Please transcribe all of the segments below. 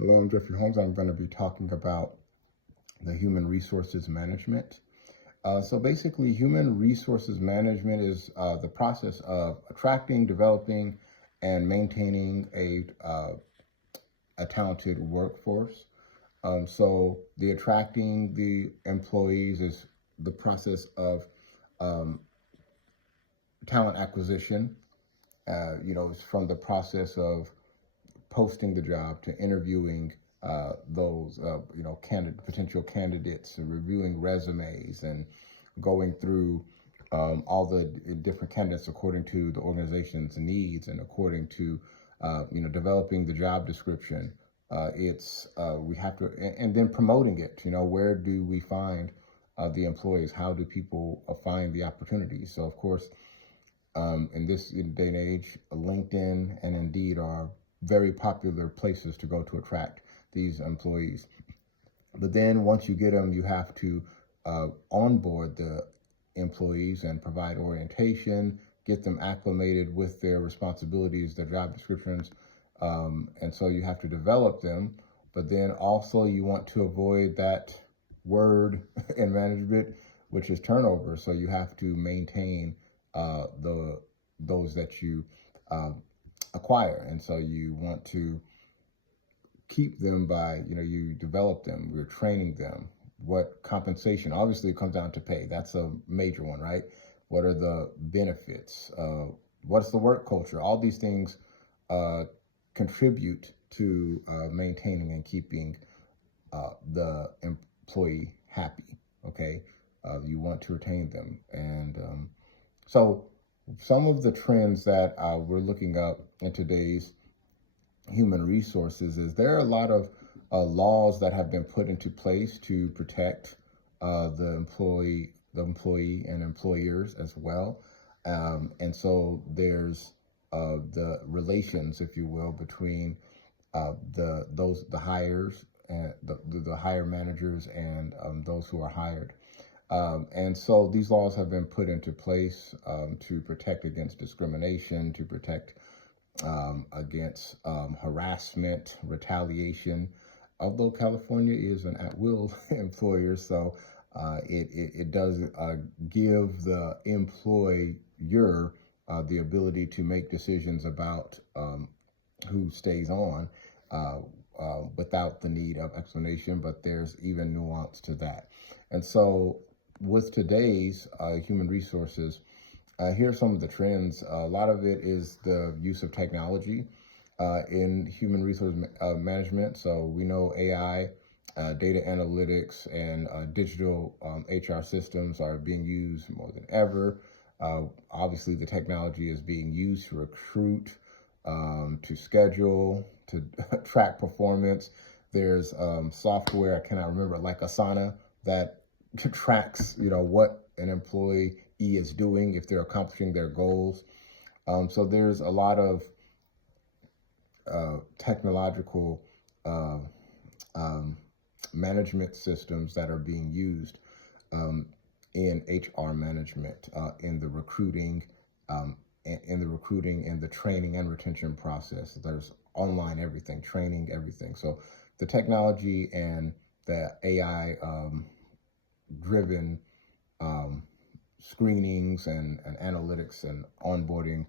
Hello, I'm Jeffrey Holmes. I'm going to be talking about the human resources management. So basically, human resources management is the process of attracting, developing, and maintaining a talented workforce. So the attracting the employees is the process of um, talent acquisition. It's from the process of posting the job to interviewing those potential candidates and reviewing resumes and going through all the different candidates according to the organization's needs and according to developing the job description. It's We have to and then promoting it. Where do we find the employees? How do people find the opportunities? So of course, in this day and age, LinkedIn and Indeed are very popular places to go to attract these employees. But then once you get them, you have to onboard the employees and provide orientation, get them acclimated with their responsibilities, their job descriptions. And so you have to develop them. But then also you want to avoid that word in management, which is turnover. So you have to maintain those that you uh, acquire, and so you want to keep them by you develop them, you're training them. What compensation? Obviously, it comes down to pay. That's a major one, right? What are the benefits? What's the work culture? All these things uh, contribute to maintaining and keeping the employee happy. Okay, you want to retain them, and so some of the trends that we're looking up in today's human resources is there are a lot of laws that have been put into place to protect the employee and employers as well. And so there's the relations, if you will, between the hires and the hire managers and those who are hired. And so these laws have been put into place to protect against discrimination, to protect against harassment, retaliation. Although California is an at-will employer, so it does give the employer the ability to make decisions about who stays on without the need of explanation, but there's even nuance to that. And so with today's human resources, here are some of the trends. A lot of it is the use of technology in human resource management. So we know AI, data analytics, and digital HR systems are being used more than ever. Obviously, the technology is being used to recruit, to schedule, to track performance. There's software, I cannot remember, like Asana, that tracks, what an employee is doing, if they're accomplishing their goals. So there's a lot of technological uh, um, management systems that are being used um, in HR management, in the recruiting and the training and retention process. There's online everything, training everything. So the technology and the AI driven um, screenings and analytics and onboarding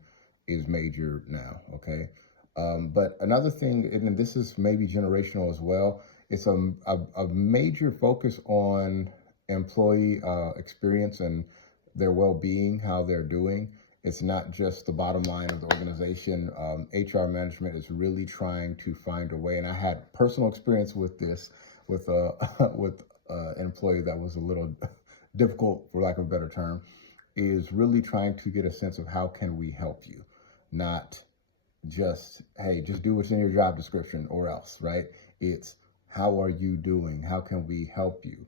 is major now. Okay. But another thing, and this is maybe generational as well, it's a major focus on employee experience and their well-being, how they're doing. It's not just the bottom line of the organization. HR management is really trying to find a way, and I had personal experience with this, with with an employee that was a little difficult, for lack of a better term, is really trying to get a sense of how can we help you, not just, hey, just do what's in your job description or else, right? It's how are you doing? How can we help you?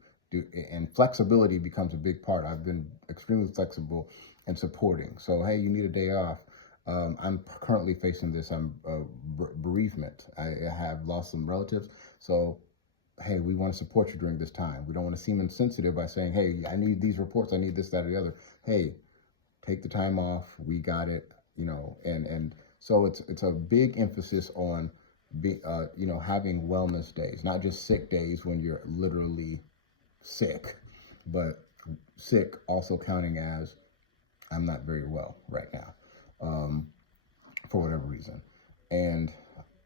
And flexibility becomes a big part. I've been extremely flexible and supporting. So, hey, you need a day off. I'm currently facing this. I'm bereavement. I have lost some relatives. So, hey, we want to support you during this time. We don't want to seem insensitive by saying, hey, I need these reports. I need this, that, or the other. Hey, take the time off. We got it. And so it's a big emphasis on having wellness days, not just sick days when you're literally sick, but sick also counting as I'm not very well right now, for whatever reason. And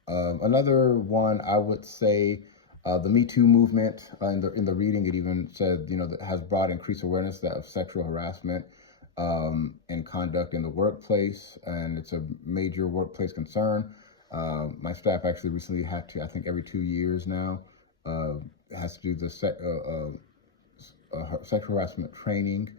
another one, I would say, the Me Too movement. In the reading, it even said, that has brought increased awareness of sexual harassment and conduct in the workplace, and it's a major workplace concern. My staff actually recently had to, I think every 2 years now, has to do the sexual harassment training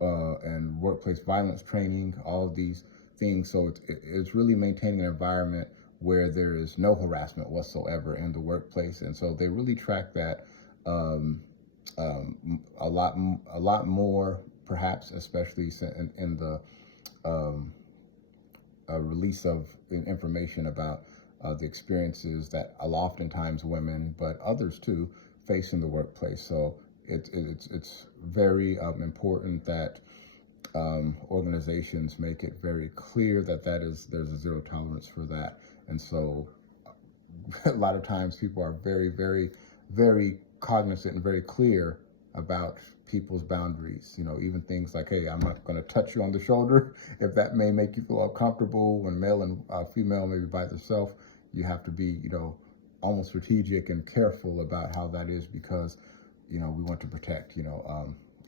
and workplace violence training, all of these things. So it's really maintaining an environment where there is no harassment whatsoever in the workplace. And so they really track that a lot more, perhaps, especially in the release of information about the experiences that oftentimes women, but others too, face in the workplace. So it's very important that organizations make it very clear that there's a zero tolerance for that. And so a lot of times people are very, very, very cognizant and very clear about people's boundaries. Even things like, hey, I'm not going to touch you on the shoulder if that may make you feel uncomfortable. When male and female may be by themselves, you have to be, almost strategic and careful about how that is, because, we want to protect,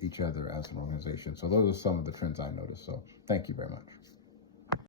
each other as an organization. So those are some of the trends I noticed. So thank you very much.